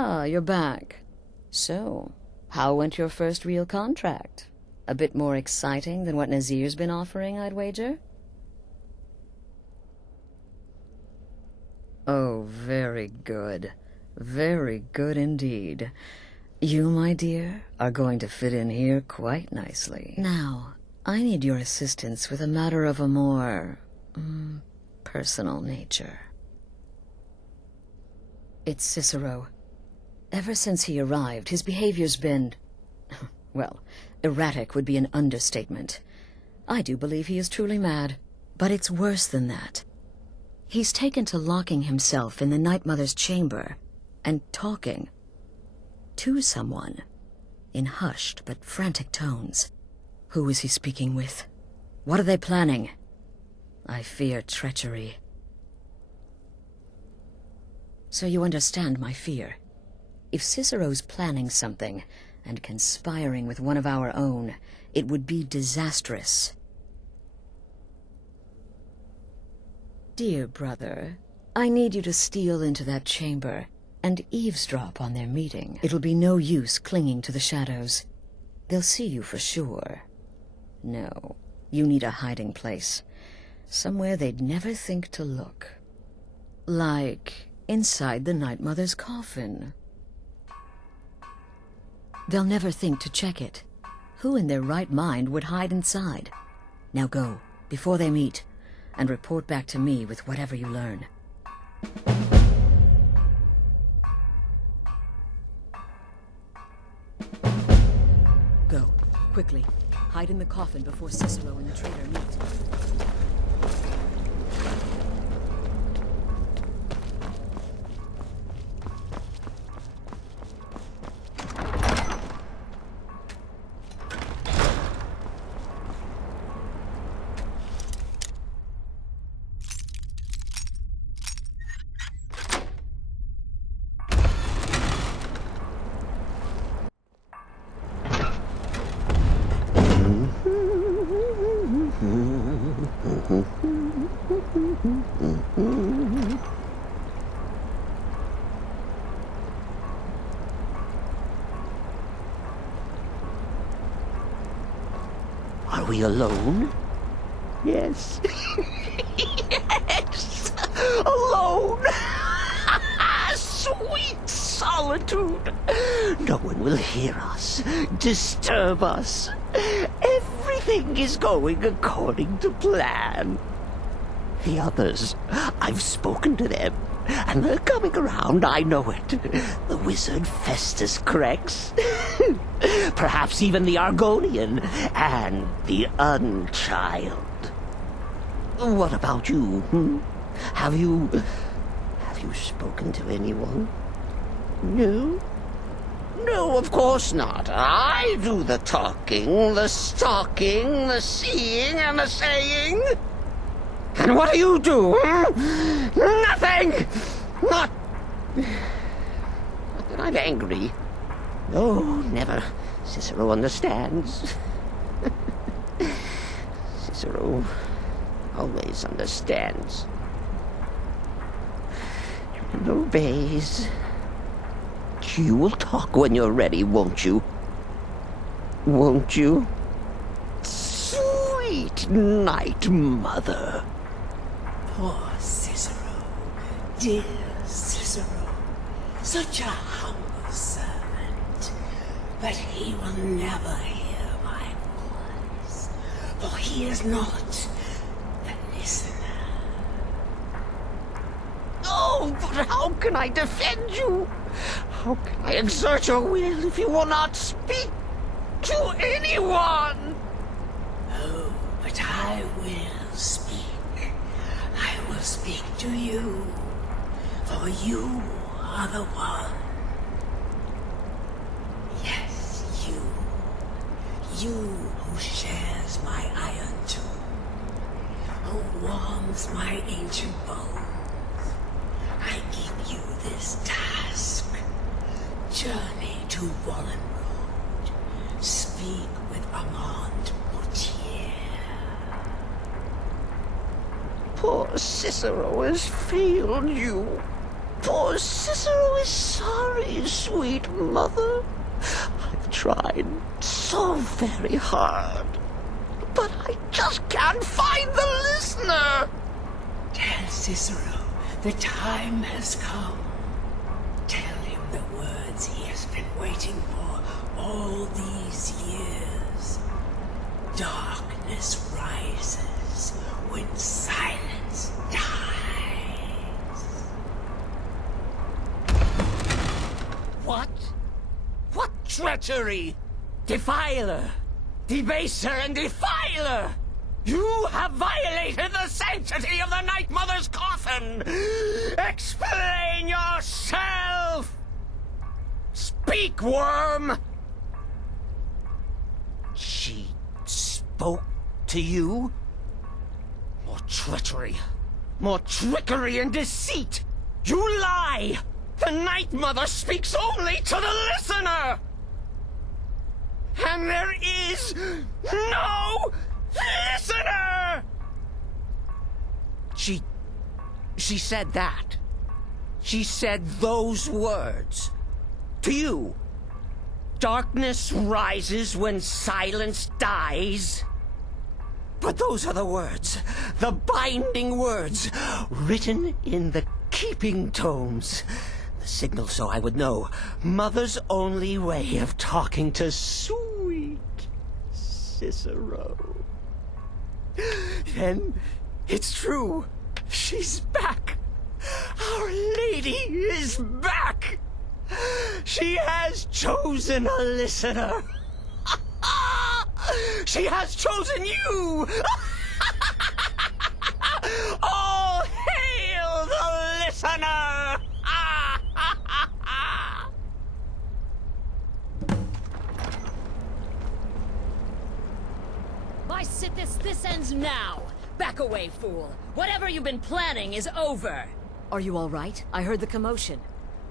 Ah, you're back. So, how went your first real contract? A bit more exciting than what Nazir's been offering, I'd wager? Oh, very good. Very good indeed. You, my dear, are going to fit in here quite nicely. Now, I need your assistance with a matter of a more, personal nature. It's Cicero. Ever since he arrived, his behavior's been... well, erratic would be an understatement. I do believe he is truly mad. But it's worse than that. He's taken to locking himself in the Night Mother's chamber and talking to someone in hushed but frantic tones. Who is he speaking with? What are they planning? I fear treachery. So you understand my fear. If Cicero's planning something and conspiring with one of our own, it would be disastrous. Dear brother, I need you to steal into that chamber and eavesdrop on their meeting. It'll be no use clinging to the shadows. They'll see you for sure. No, you need a hiding place. Somewhere they'd never think to look. Like inside the Night Mother's coffin. They'll never think to check it. Who in their right mind would hide inside? Now go, before they meet, and report back to me with whatever you learn. Go, quickly. Hide in the coffin before Cicero and the traitor meet. Are we alone? Yes. Yes! Alone! Sweet solitude! No one will hear us, disturb us. Everything is going according to plan. The others, I've spoken to them, and they're coming around, I know it. The wizard Festus Crex, perhaps even the Argonian, and the Unchild. What about you? Have you spoken to anyone? No? No, of course not. I do the talking, the stalking, the seeing, and the saying. And what do you do? Nothing! Not that I'm angry. No, never. Cicero understands. Cicero always understands. And obeys. You will talk when you're ready, won't you? Won't you? Sweet Night Mother. Poor Cicero, dear Cicero, such a humble servant, but he will never hear my voice, for he is not a listener. Oh, but how can I defend you? How can I exert your will if you will not speak to anyone? Oh, but I will speak. I will speak to you, for you are the one. Yes, you. You who shares my iron tomb, who warms my ancient bones. I give you this task. Journey to Wallen Road. Speak with Armand Potier. Poor Cicero has failed you. Poor Cicero is sorry, sweet mother. I've tried so very hard, but I just can't find the listener. Tell Cicero the time has come. Tell him the words he has been waiting for all these years. Darkness rises when silence dies. What? What treachery? Defiler! Debaser and defiler! You have violated the sanctity of the Night Mother's coffin! Explain yourself! Speak, worm! She spoke to you? More treachery, more trickery and deceit! You lie! The Night Mother speaks only to the listener! And there is no listener! She said that. She said those words. To you. Darkness rises when silence dies. But those are the words, the binding words, written in the keeping tomes. The signal so I would know. Mother's only way of talking to sweet Cicero. Then it's true. She's back. Our Lady is back. She has chosen a listener. She has chosen you. All hail the listener. By Sithis, this ends now! Back away, fool! Whatever you've been planning is over! Are you all right? I heard the commotion.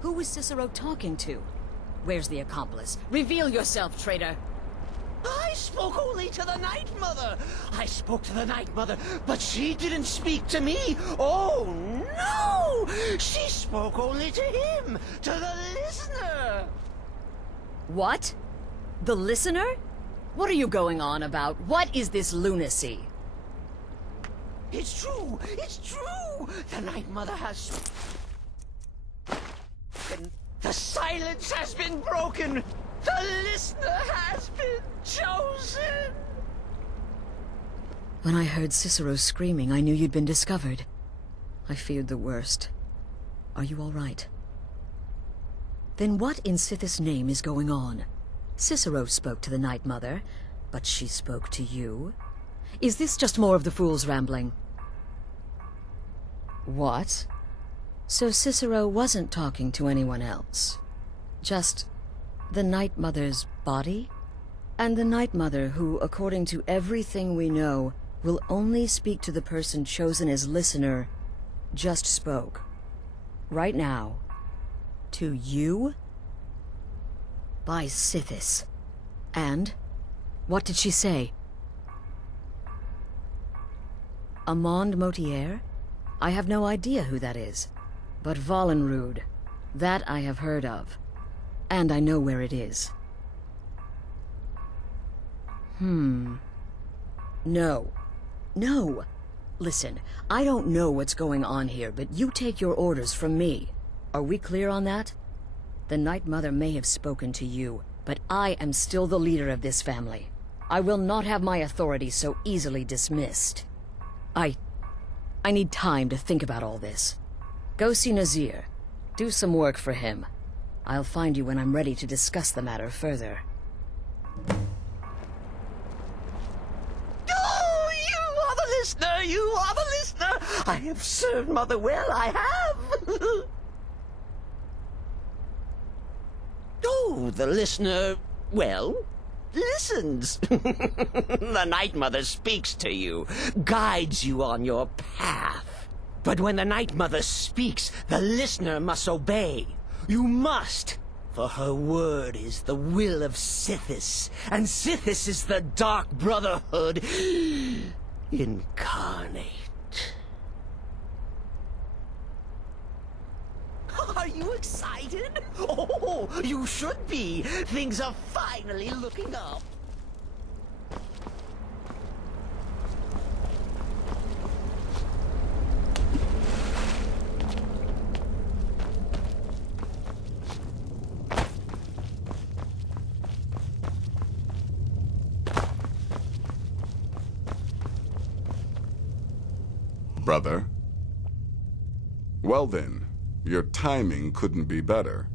Who was Cicero talking to? Where's the accomplice? Reveal yourself, traitor! I spoke only to the Night Mother. I spoke to the Night Mother, but she didn't speak to me. Oh, no! She spoke only to him, to the listener. What? The listener? What are you going on about? What is this lunacy? It's true! It's true! The Night Mother has... The silence has been broken! The listener has been chosen! When I heard Cicero screaming, I knew you'd been discovered. I feared the worst. Are you all right? Then what in Sithis' name is going on? Cicero spoke to the Night Mother, but she spoke to you? Is this just more of the fool's rambling? What? So Cicero wasn't talking to anyone else? Just the Night Mother's body? And the Night Mother who, according to everything we know, will only speak to the person chosen as listener, just spoke. Right now. To you? By Sithis. And? What did she say? Amand Motier? I have no idea who that is. But Valenrud, that I have heard of. And I know where it is. No. No! Listen, I don't know what's going on here, but you take your orders from me. Are we clear on that? The Night Mother may have spoken to you, but I am still the leader of this family. I will not have my authority so easily dismissed. I need time to think about all this. Go see Nazir. Do some work for him. I'll find you when I'm ready to discuss the matter further. Oh, you are the listener! You are the listener! I have served Mother well, I have! Oh, the listener, well, listens. The Night Mother speaks to you, guides you on your path. But when the Night Mother speaks, the listener must obey. You must, for her word is the will of Sithis, and Sithis is the Dark Brotherhood incarnate. excited? Oh, you should be. Things are finally looking up. Brother? Well then, your timing couldn't be better.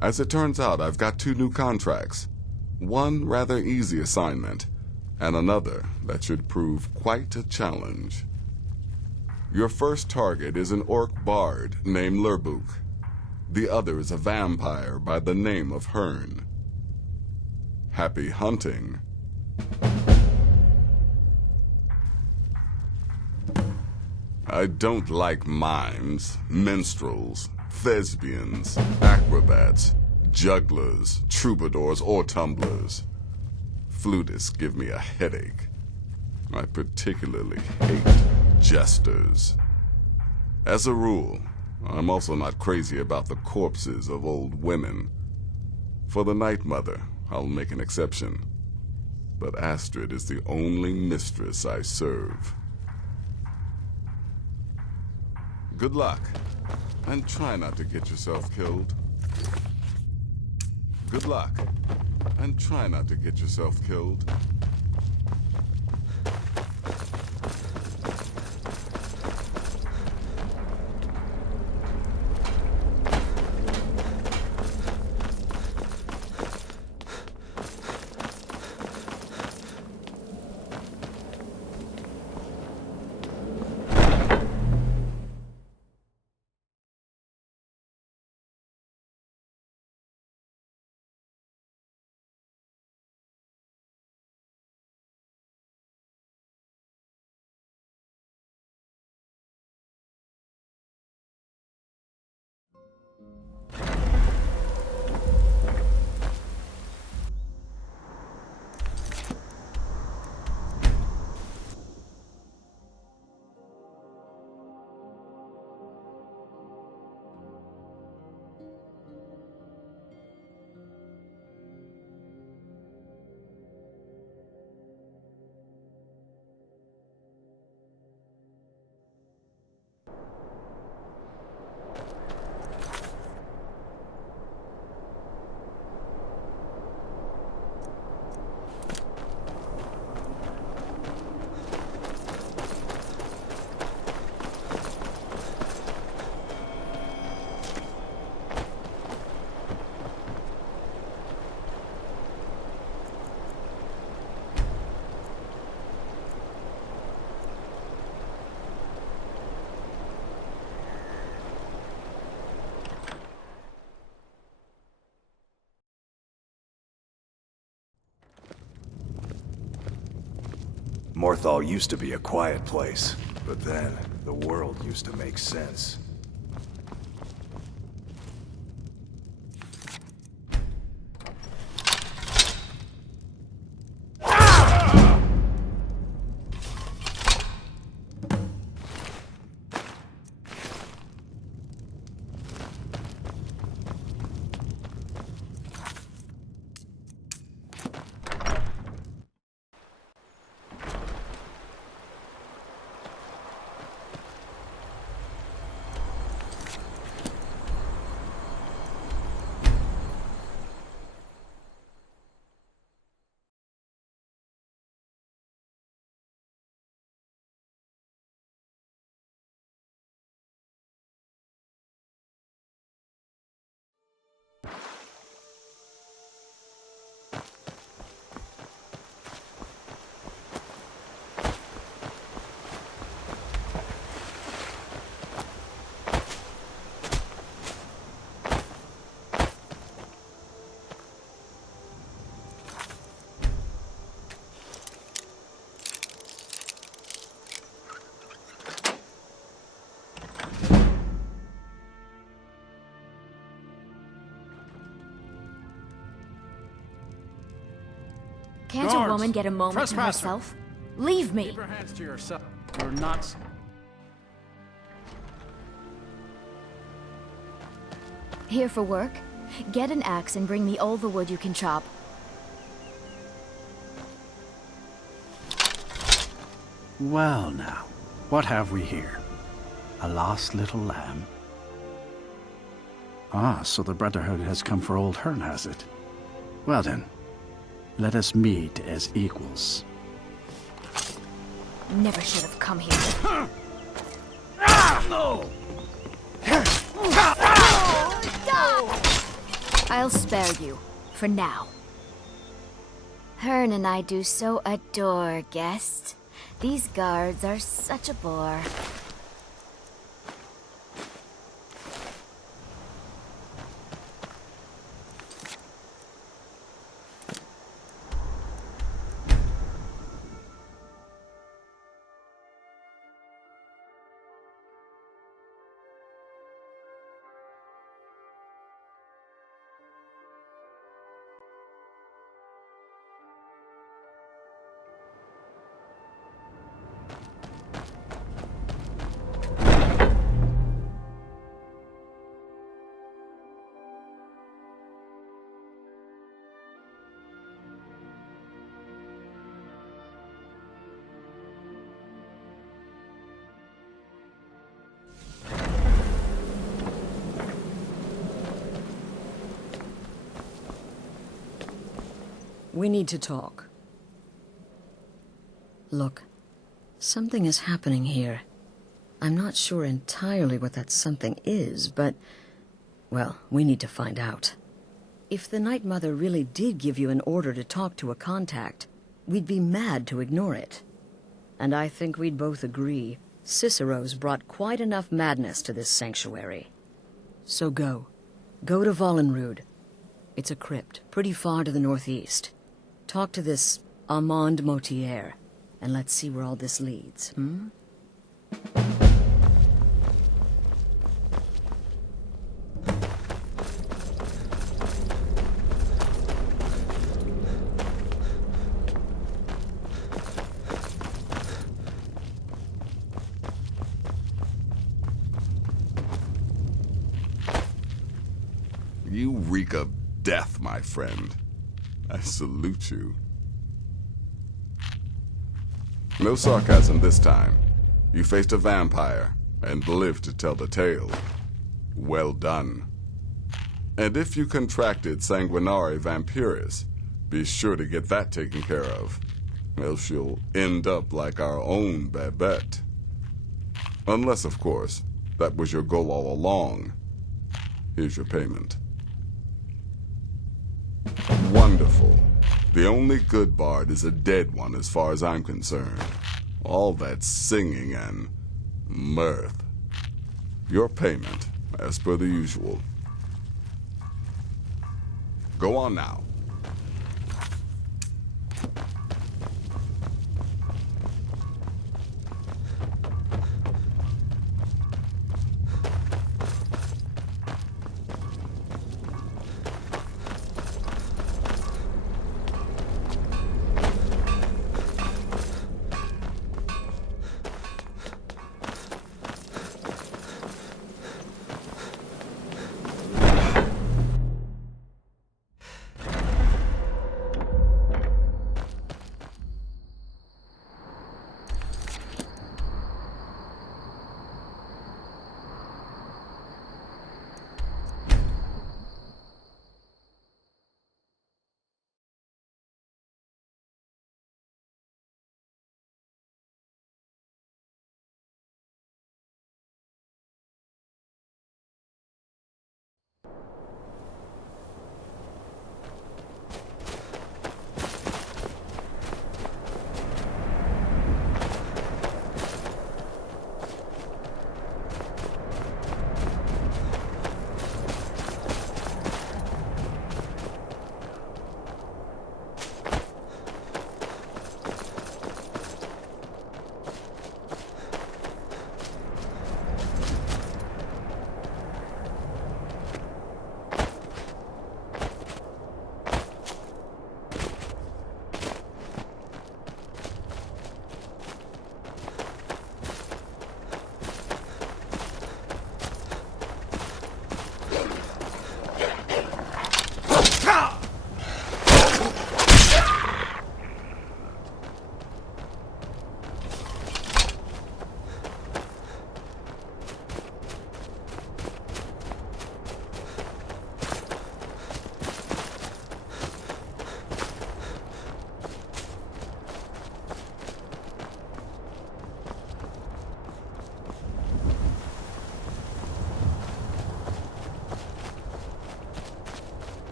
As it turns out, I've got 2 new contracts. One rather easy assignment, and another that should prove quite a challenge. Your first target is an orc bard named Lurbuk. The other is a vampire by the name of Hearn. Happy hunting. I don't like mimes, minstrels, thespians, acrobats, jugglers, troubadours, or tumblers. Flutists give me a headache. I particularly hate jesters. As a rule, I'm also not crazy about the corpses of old women. For the Night Mother, I'll make an exception. But Astrid is the only mistress I serve. Good luck, and try not to get yourself killed. Good luck, and try not to get yourself killed. Morthal used to be a quiet place, but then the world used to make sense. Can't a woman get a moment to herself? Leave me! Keep your hands to yourself. You're not... Here for work? Get an axe and bring me all the wood you can chop. Well now, what have we here? A lost little lamb? Ah, so the Brotherhood has come for old Hearn, has it? Well then, let us meet as equals. Never should have come here. No! I'll spare you, for now. Hearn and I do so adore guests. These guards are such a bore. We need to talk. Look, something is happening here. I'm not sure entirely what that something is, but, well, we need to find out. If the Night Mother really did give you an order to talk to a contact, we'd be mad to ignore it. And I think we'd both agree, Cicero's brought quite enough madness to this sanctuary. So go. Go to Vollenrud. It's a crypt, pretty far to the northeast. Talk to this Armand Motier, and let's see where all this leads, hmm? You reek of death, my friend. I salute you. No sarcasm this time. You faced a vampire and lived to tell the tale. Well done. And if you contracted Sanguinare Vampiris, be sure to get that taken care of, else you'll end up like our own Babette. Unless, of course, that was your goal all along. Here's your payment. Wonderful. The only good bard is a dead one as far as I'm concerned. All that singing and mirth. Your payment, as per the usual. Go on now.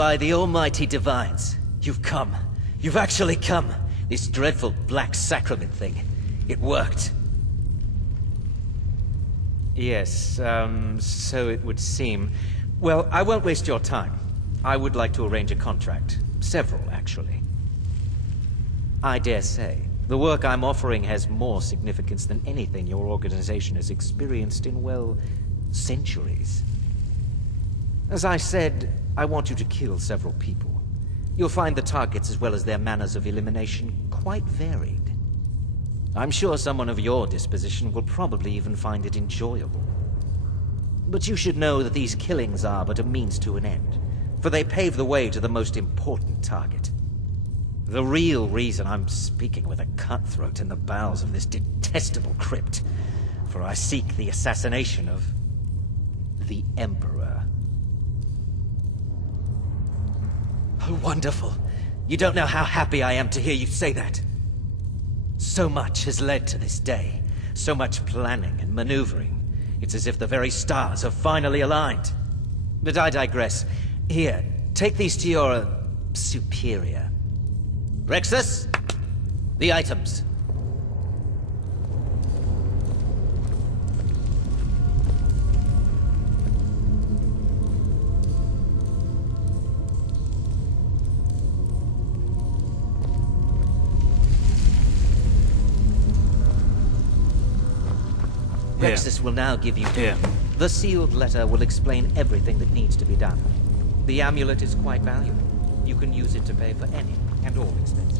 By the almighty divines, you've come. You've actually come. This dreadful black sacrament thing. It worked. Yes, so it would seem. Well, I won't waste your time. I would like to arrange a contract. Several, actually. I dare say, the work I'm offering has more significance than anything your organization has experienced in, well, centuries. As I said, I want you to kill several people. You'll find the targets as well as their manners of elimination quite varied. I'm sure someone of your disposition will probably even find it enjoyable. But you should know that these killings are but a means to an end, for they pave the way to the most important target. The real reason I'm speaking with a cutthroat in the bowels of this detestable crypt, for I seek the assassination of the Emperor. Oh, wonderful. You don't know how happy I am to hear you say that. So much has led to this day. So much planning and maneuvering. It's as if the very stars have finally aligned. But I digress. Here, take these to your superior. Rexus, the items. Rexus will now give you... Here. The sealed letter will explain everything that needs to be done. The amulet is quite valuable. You can use it to pay for any and all expenses.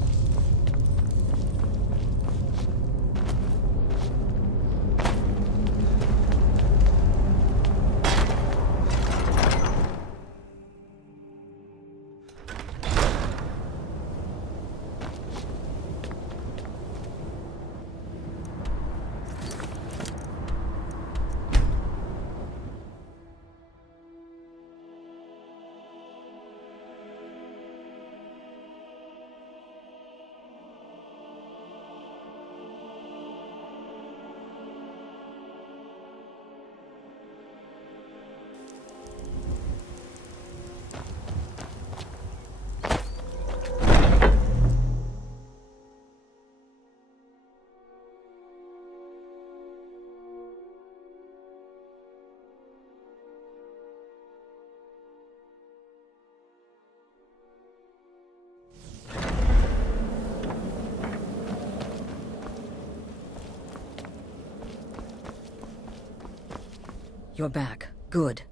You're back. Good.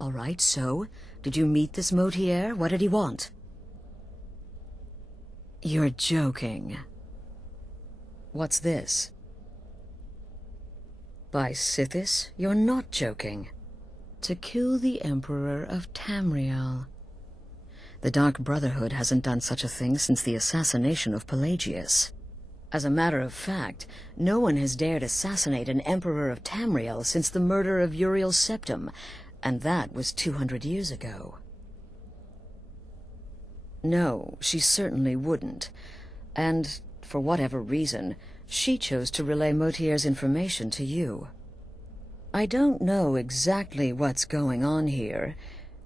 All right, so, did you meet this Motier? What did he want? You're joking. What's this? By Sithis, you're not joking. To kill the Emperor of Tamriel. The Dark Brotherhood hasn't done such a thing since the assassination of Pelagius. As a matter of fact, no one has dared assassinate an Emperor of Tamriel since the murder of Uriel Septim, and that was 200 years ago. No, she certainly wouldn't. And, for whatever reason, she chose to relay Motier's information to you. I don't know exactly what's going on here,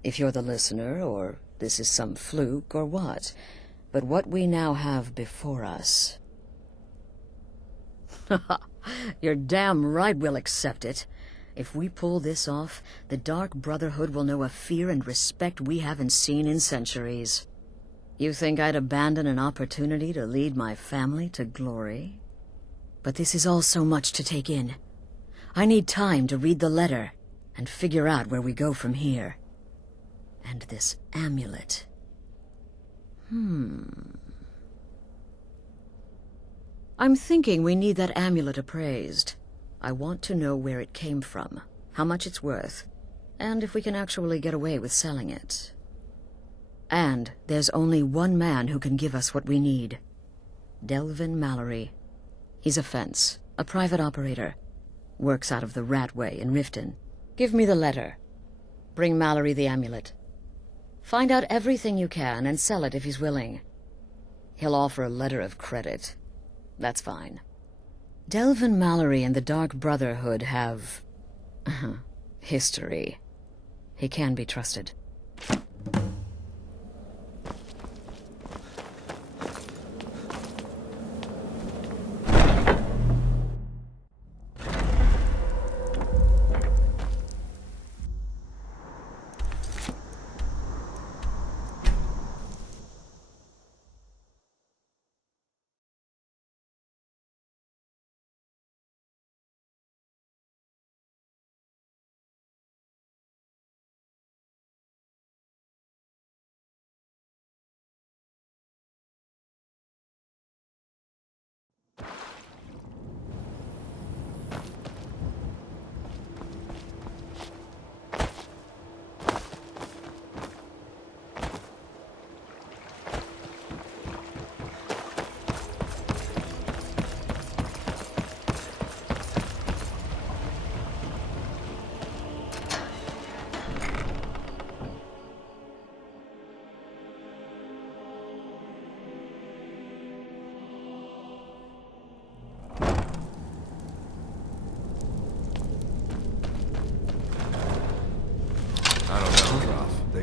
if you're the listener, or this is some fluke, or what. But what we now have before us... You're damn right we'll accept it. If we pull this off, the Dark Brotherhood will know a fear and respect we haven't seen in centuries. You think I'd abandon an opportunity to lead my family to glory? But this is all so much to take in. I need time to read the letter and figure out where we go from here. And this amulet. I'm thinking we need that amulet appraised. I want to know where it came from, how much it's worth, and if we can actually get away with selling it. And there's only one man who can give us what we need. Delvin Mallory. He's a fence, a private operator. Works out of the Ratway in Riften. Give me the letter. Bring Mallory the amulet. Find out everything you can and sell it if he's willing. He'll offer a letter of credit. That's fine. Delvin Mallory and the Dark Brotherhood have... history. He can be trusted.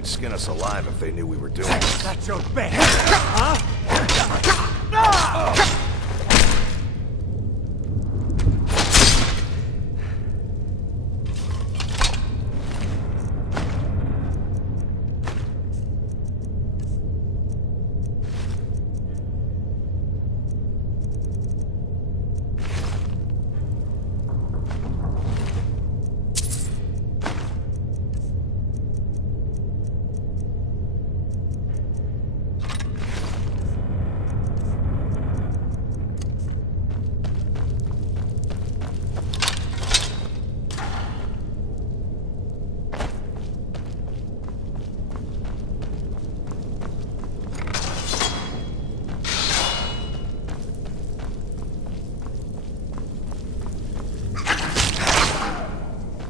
They'd skin us alive if they knew we were doing it. That's your bet, huh?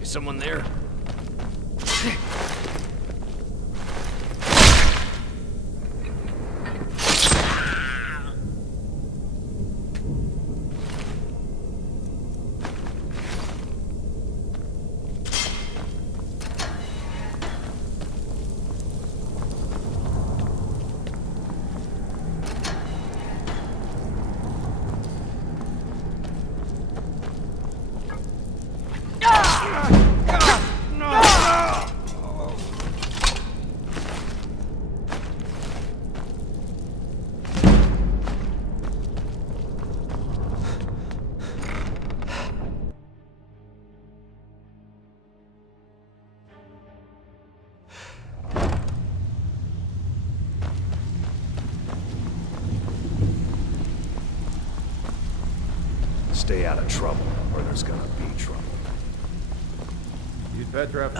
Someone there? Stay out of trouble, or there's gonna be trouble. You'd better have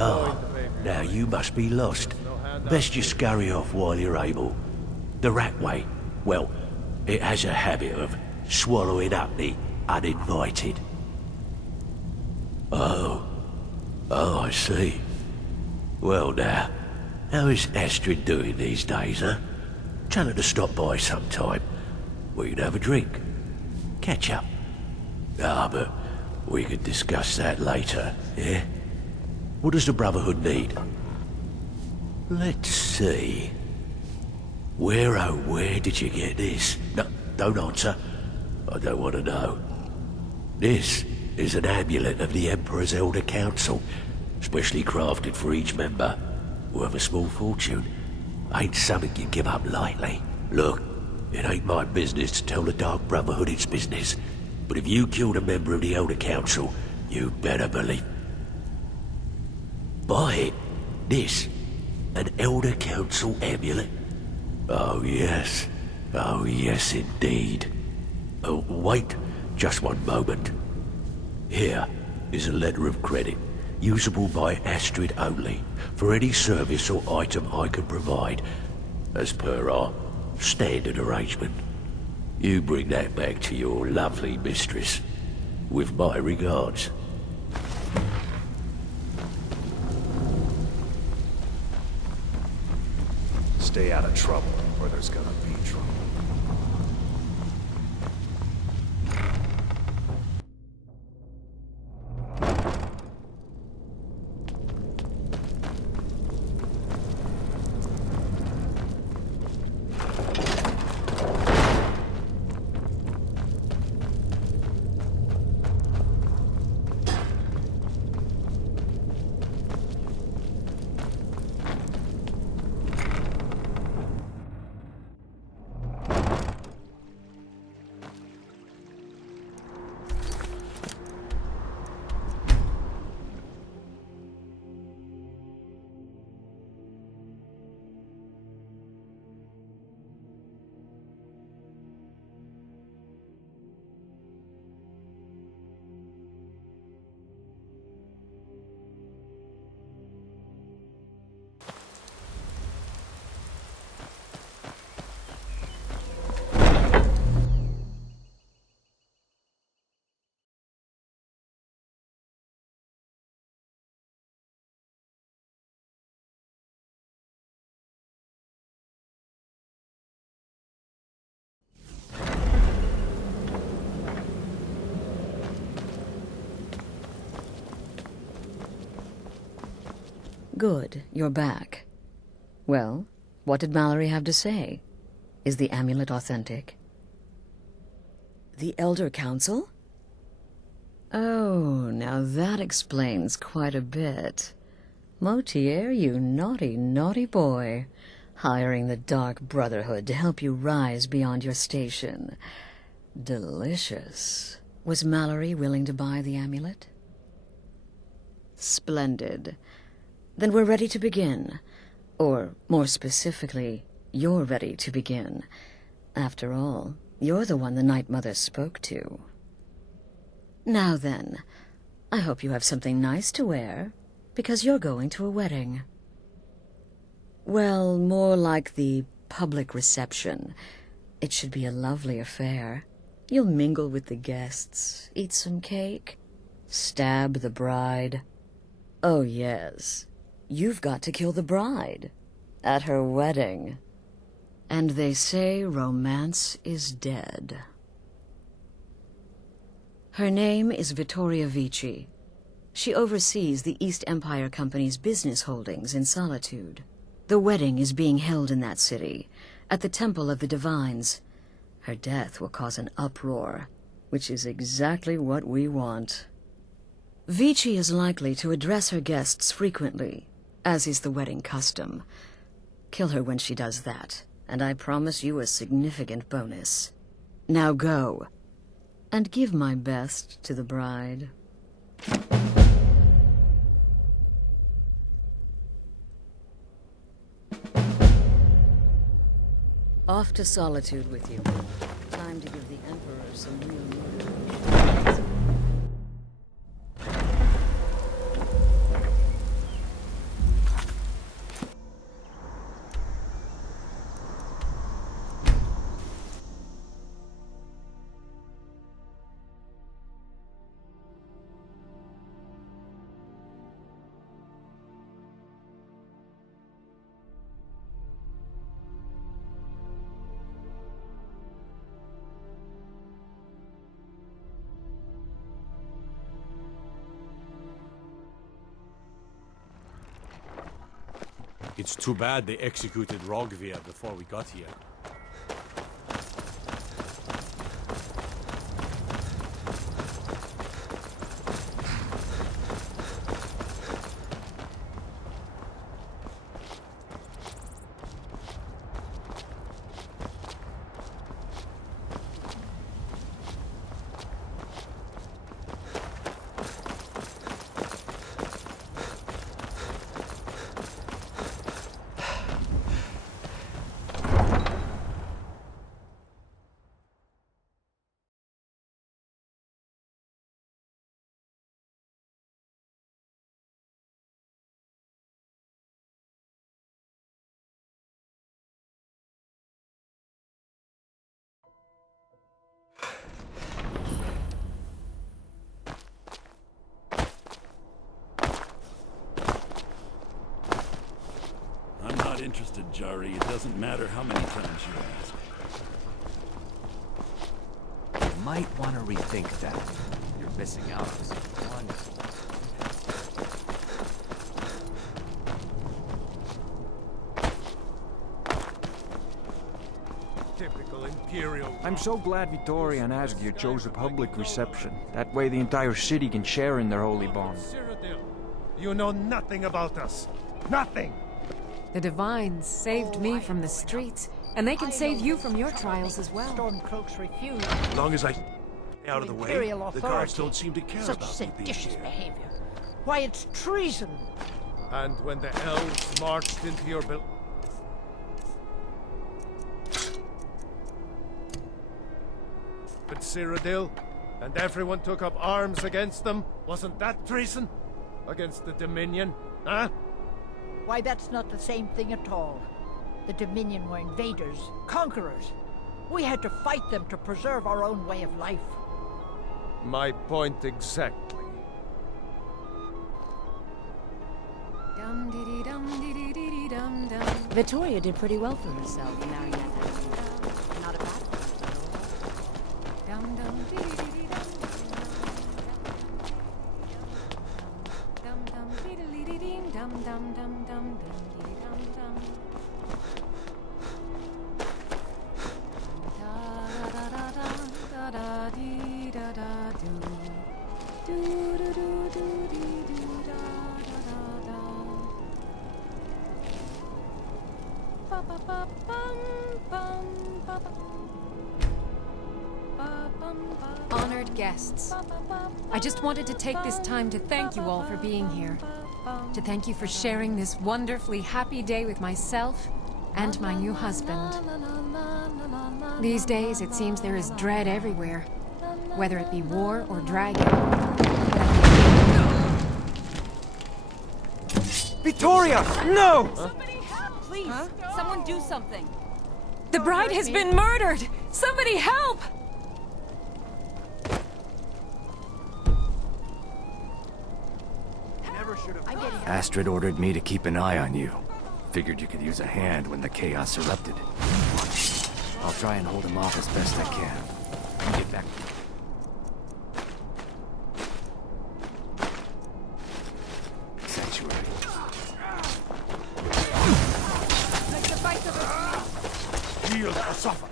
Now you must be lost. Best you scurry off while you're able. The Ratway, well, it has a habit of swallowing up the uninvited. Oh, I see. Well now, how is Astrid doing these days, huh? Tell her to stop by sometime. We can have a drink. Catch up. But we could discuss that later, yeah? What does the Brotherhood need? Let's see. Where, oh, where did you get this? No, don't answer. I don't want to know. This is an amulet of the Emperor's Elder Council, specially crafted for each member. Worth a small fortune. Ain't something you give up lightly. Look, it ain't my business to tell the Dark Brotherhood its business. But if you killed a member of the Elder Council, you'd better believe. Buy it. This. An Elder Council amulet. Oh yes. Oh yes indeed. Oh, wait. Just one moment. Here is a letter of credit. Usable by Astrid only. For any service or item I can provide. As per our standard arrangement. You bring that back to your lovely mistress. With my regards. Stay out of trouble, or there's gonna be trouble. Good, you're back. Well, what did Mallory have to say? Is the amulet authentic? The Elder Council? Oh, now that explains quite a bit. Motier, you naughty, naughty boy. Hiring the Dark Brotherhood to help you rise beyond your station. Delicious. Was Mallory willing to buy the amulet? Splendid. Then we're ready to begin. Or, more specifically, you're ready to begin. After all, you're the one the Night Mother spoke to. Now then, I hope you have something nice to wear, because you're going to a wedding. Well, more like the public reception. It should be a lovely affair. You'll mingle with the guests, eat some cake, stab the bride. Oh yes, you've got to kill the bride at her wedding. And they say romance is dead. Her name is Vittoria Vici. She oversees the East Empire Company's business holdings in Solitude. The wedding is being held in that city, at the Temple of the Divines. Her death will cause an uproar, which is exactly what we want. Vici is likely to address her guests frequently, as is the wedding custom. Kill her when she does that, and I promise you a significant bonus. Now go, and give my best to the bride. Off to Solitude with you. Time to give the Emperor some real motivation. It's too bad they executed Rogvir before we got here. I'm not interested, Jari. It doesn't matter how many times you ask. You might want to rethink that. You're missing out on some wonderful. Typical Imperial. I'm so glad Vittoria and Asgir chose a public reception. That way the entire city can share in their holy bond. Cyrodiil, you know nothing about us. Nothing! The Divines saved me from the streets, and they can save you from your trials as well. Stormcloaks refuse. As long as I out of the way, Imperial the guards authority. don't seem to care Such about me being seditious here. behavior. Why, it's treason. And when the elves marched into your building... But Cyrodiil, and everyone took up arms against them, wasn't that treason? Against the Dominion, huh? Why, that's not the same thing at all. The Dominion were invaders, conquerors. We had to fight them to preserve our own way of life. My point exactly. Vittoria did pretty well for herself, marrying that man. Not a bad Honored guests, I just wanted to take this time to thank you all for being here. To thank you for sharing this wonderfully happy day with myself and my new husband. These days, it seems there is dread everywhere, whether it be war or dragon. Victoria! No! Please, someone do something. The bride has been murdered! Somebody help! Astrid ordered me to keep an eye on you. Figured you could use a hand when the chaos erupted. I'll try and hold him off as best I can. Get back. Sanctuary. Make the fight of it. Yield or suffer.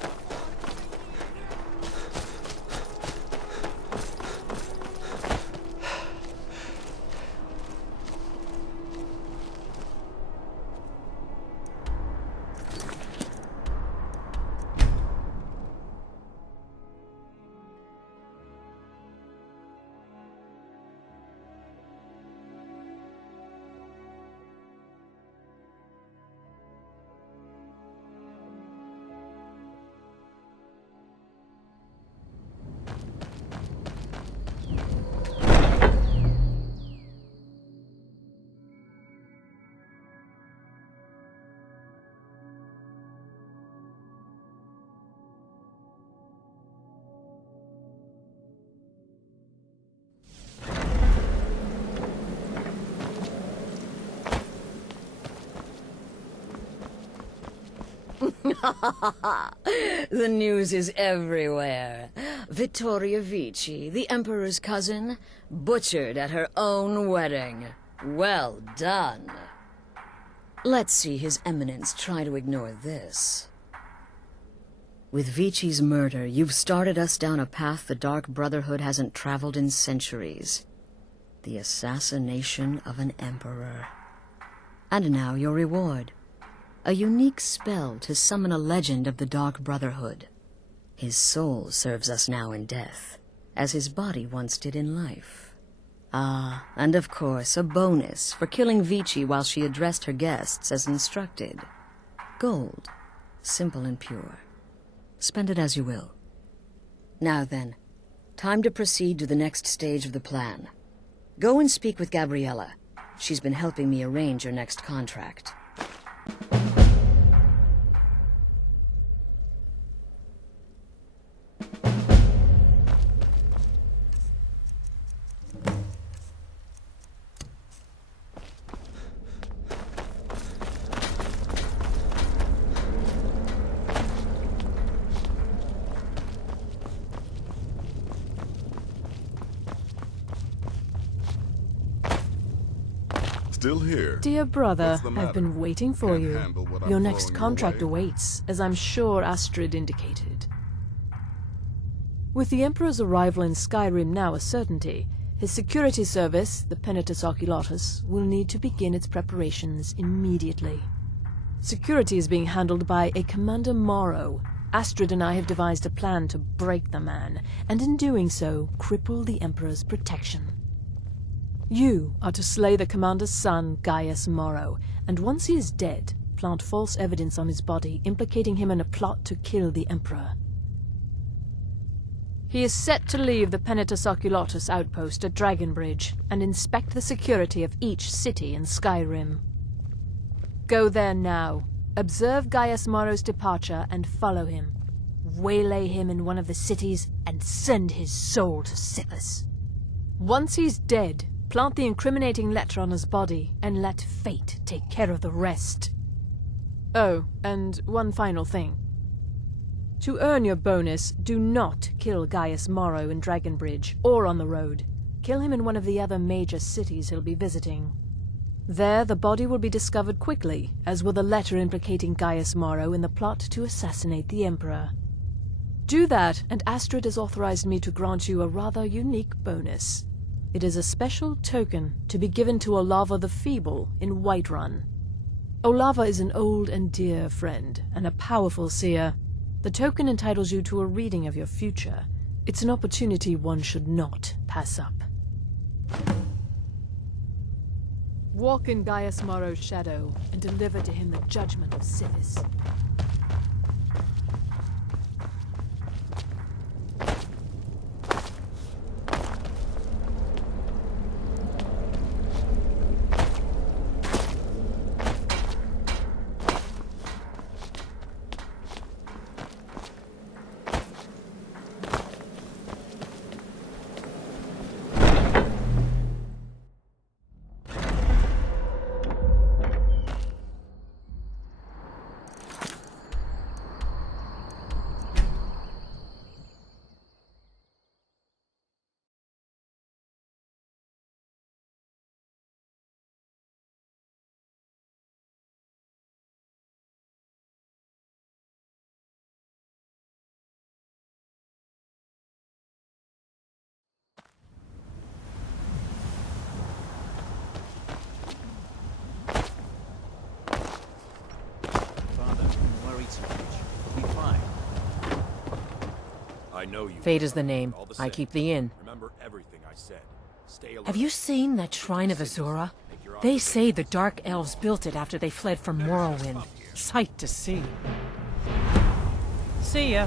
The news is everywhere. Vittoria Vici, the Emperor's cousin, butchered at her own wedding. Well done. Let's see His Eminence try to ignore this. With Vici's murder, you've started us down a path the Dark Brotherhood hasn't traveled in centuries. The assassination of an Emperor. And now your reward. A unique spell to summon a legend of the Dark Brotherhood. His soul serves us now in death, as his body once did in life. Ah, and of course, a bonus for killing Vici while she addressed her guests as instructed. Gold, simple and pure. Spend it as you will. Now then, time to proceed to the next stage of the plan. Go and speak with Gabriella. She's been helping me arrange your next contract. Still here. Dear brother, What's the matter? I've been waiting for Can't you. handle what I'm Your next throwing contract away? awaits, as I'm sure Astrid indicated. With the Emperor's arrival in Skyrim now a certainty, his security service, the Penitus Oculatus, will need to begin its preparations immediately. Security is being handled by a Commander Morrow. Astrid and I have devised a plan to break the man, and in doing so, cripple the Emperor's protection. You are to slay the commander's son, Gaius Morrow, and once he is dead, plant false evidence on his body, implicating him in a plot to kill the Emperor. He is set to leave the Penitus Oculatus outpost at Dragonbridge and inspect the security of each city in Skyrim. Go there now, observe Gaius Morrow's departure and follow him. Waylay him in one of the cities and send his soul to Sithis. Once he's dead, plant the incriminating letter on his body, and let fate take care of the rest. Oh, and one final thing. To earn your bonus, do not kill Gaius Morrow in Dragonbridge, or on the road. Kill him in one of the other major cities he'll be visiting. There, the body will be discovered quickly, as will the letter implicating Gaius Morrow in the plot to assassinate the Emperor. Do that, and Astrid has authorized me to grant you a rather unique bonus. It is a special token to be given to Olava the Feeble in Whiterun. Olava is an old and dear friend, and a powerful seer. The token entitles you to a reading of your future. It's an opportunity one should not pass up. Walk in Gaius Morrow's shadow, and deliver to him the judgment of Sithis. I know you. Fate is the name. I keep the inn. Remember everything I said. Stay alert. Have you seen that shrine of Azura? They say the Dark Elves built it after they fled from Morrowind. Sight to see. See ya.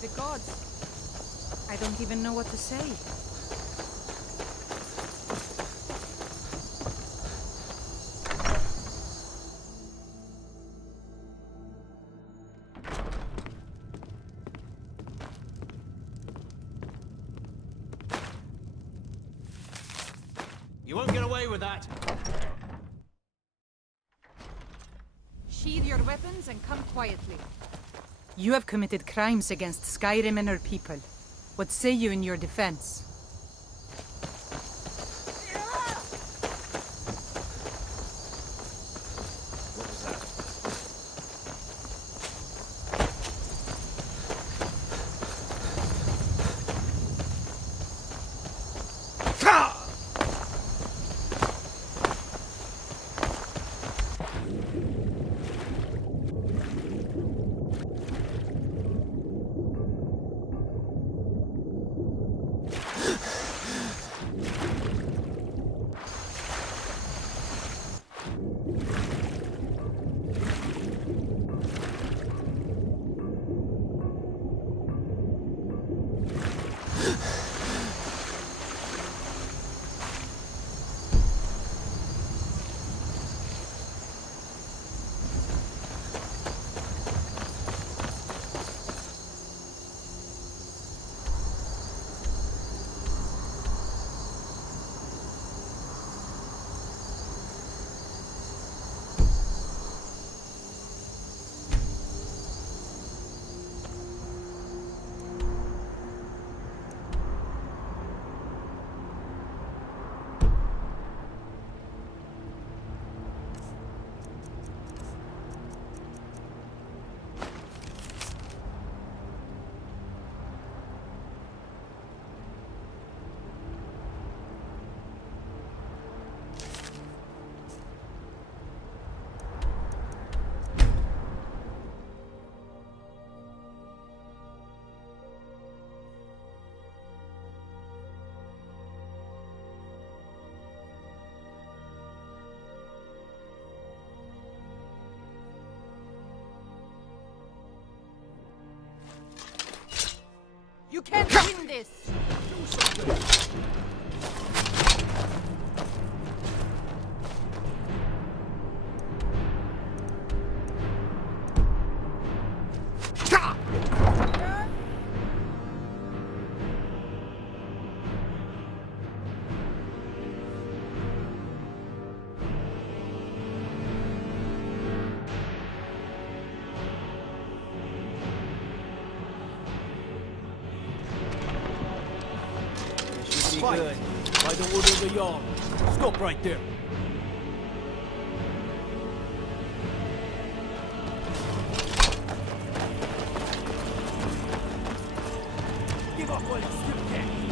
The gods. I don't even know what to say. You won't get away with that. Sheathe your weapons and come quietly. You have committed crimes against Skyrim and her people. What say you in your defense? What was that? You can't win this! Fight. By the order of the Jarl. Stop right there. Give up while you still can.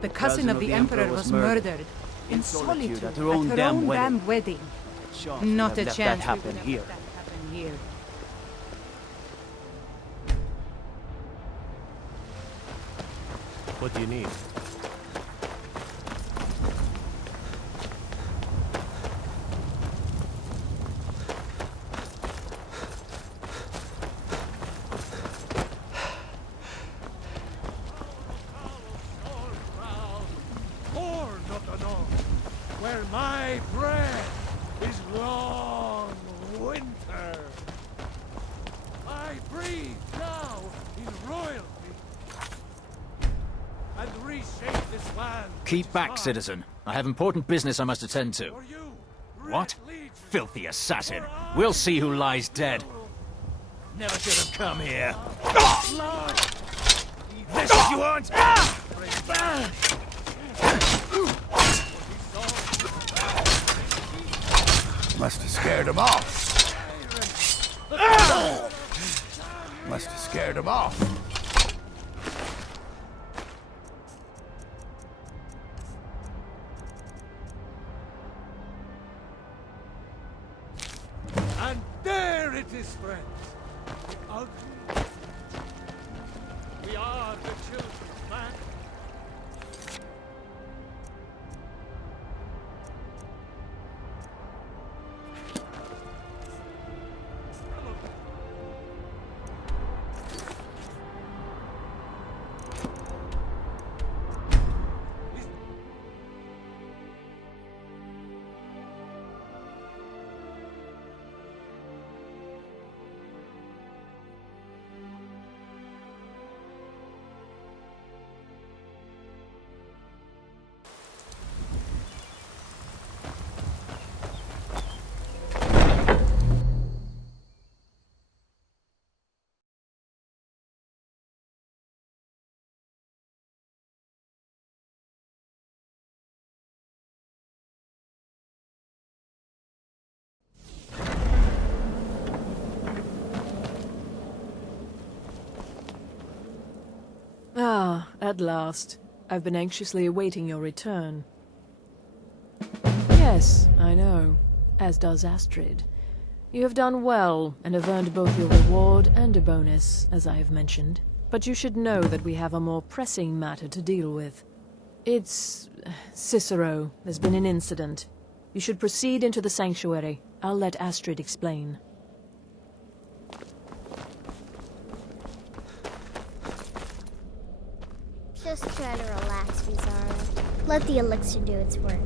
The cousin of the Emperor was murdered. In solitude at her own damn wedding. Sure, Not a let chance that happen we would here. have let that happen here. What do you need? Where my bread is long winter. I breathe now in royalty and reshape this land. Keep back, citizen. I have important business I must attend to. What? Filthy assassin. We'll see who lies dead. Never should have come here. This what you want? Must have scared him off. Must have scared him off. And there it is, friends. The ugly. We are the children's man. Ah, at last. I've been anxiously awaiting your return. Yes, I know. As does Astrid. You have done well, and have earned both your reward and a bonus, as I have mentioned. But you should know that we have a more pressing matter to deal with. It's... Cicero. There's been an incident. You should proceed into the sanctuary. I'll let Astrid explain. Just try to relax, Vizara. Let the elixir do its work.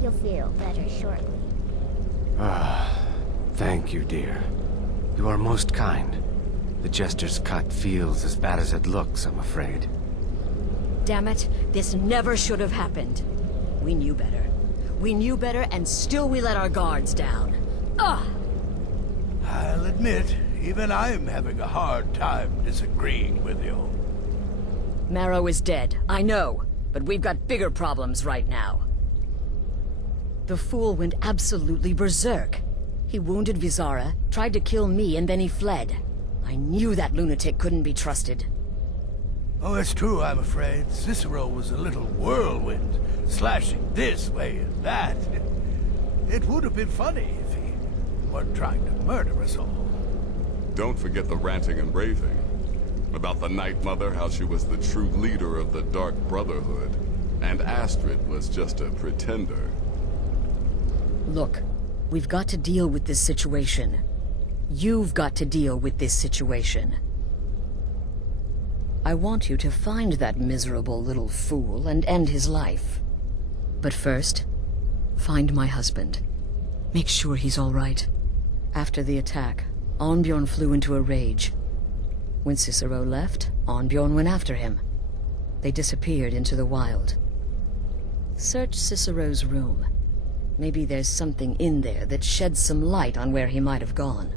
You'll feel better shortly. Thank you, dear. You are most kind. The Jester's cut feels as bad as it looks, I'm afraid. Damn it, this never should have happened. We knew better. We knew better, and still we let our guards down. Ugh! I'll admit, even I'm having a hard time disagreeing with you. Marrow is dead, I know, but we've got bigger problems right now. The fool went absolutely berserk. He wounded Vizara, tried to kill me, and then he fled. I knew that lunatic couldn't be trusted. Oh, it's true, I'm afraid. Cicero was a little whirlwind, slashing this way and that. It would have been funny if he weren't trying to murder us all. Don't forget the ranting and raving. About the Night Mother, how she was the true leader of the Dark Brotherhood, and Astrid was just a pretender. Look, we've got to deal with this situation. You've got to deal with this situation. I want you to find that miserable little fool and end his life. But first, find my husband. Make sure he's all right. After the attack, Arnbjorn flew into a rage. When Cicero left, Arnbjorn went after him. They disappeared into the wild. Search Cicero's room. Maybe there's something in there that sheds some light on where he might have gone.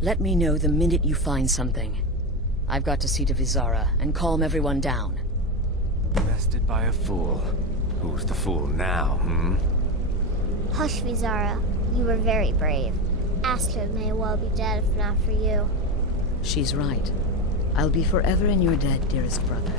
Let me know the minute you find something. I've got to see to Vizara and calm everyone down. Bested by a fool. Who's the fool now, hmm? Hush, Vizara. You were very brave. Astrid may well be dead if not for you. She's right. I'll be forever in your debt, dearest brother.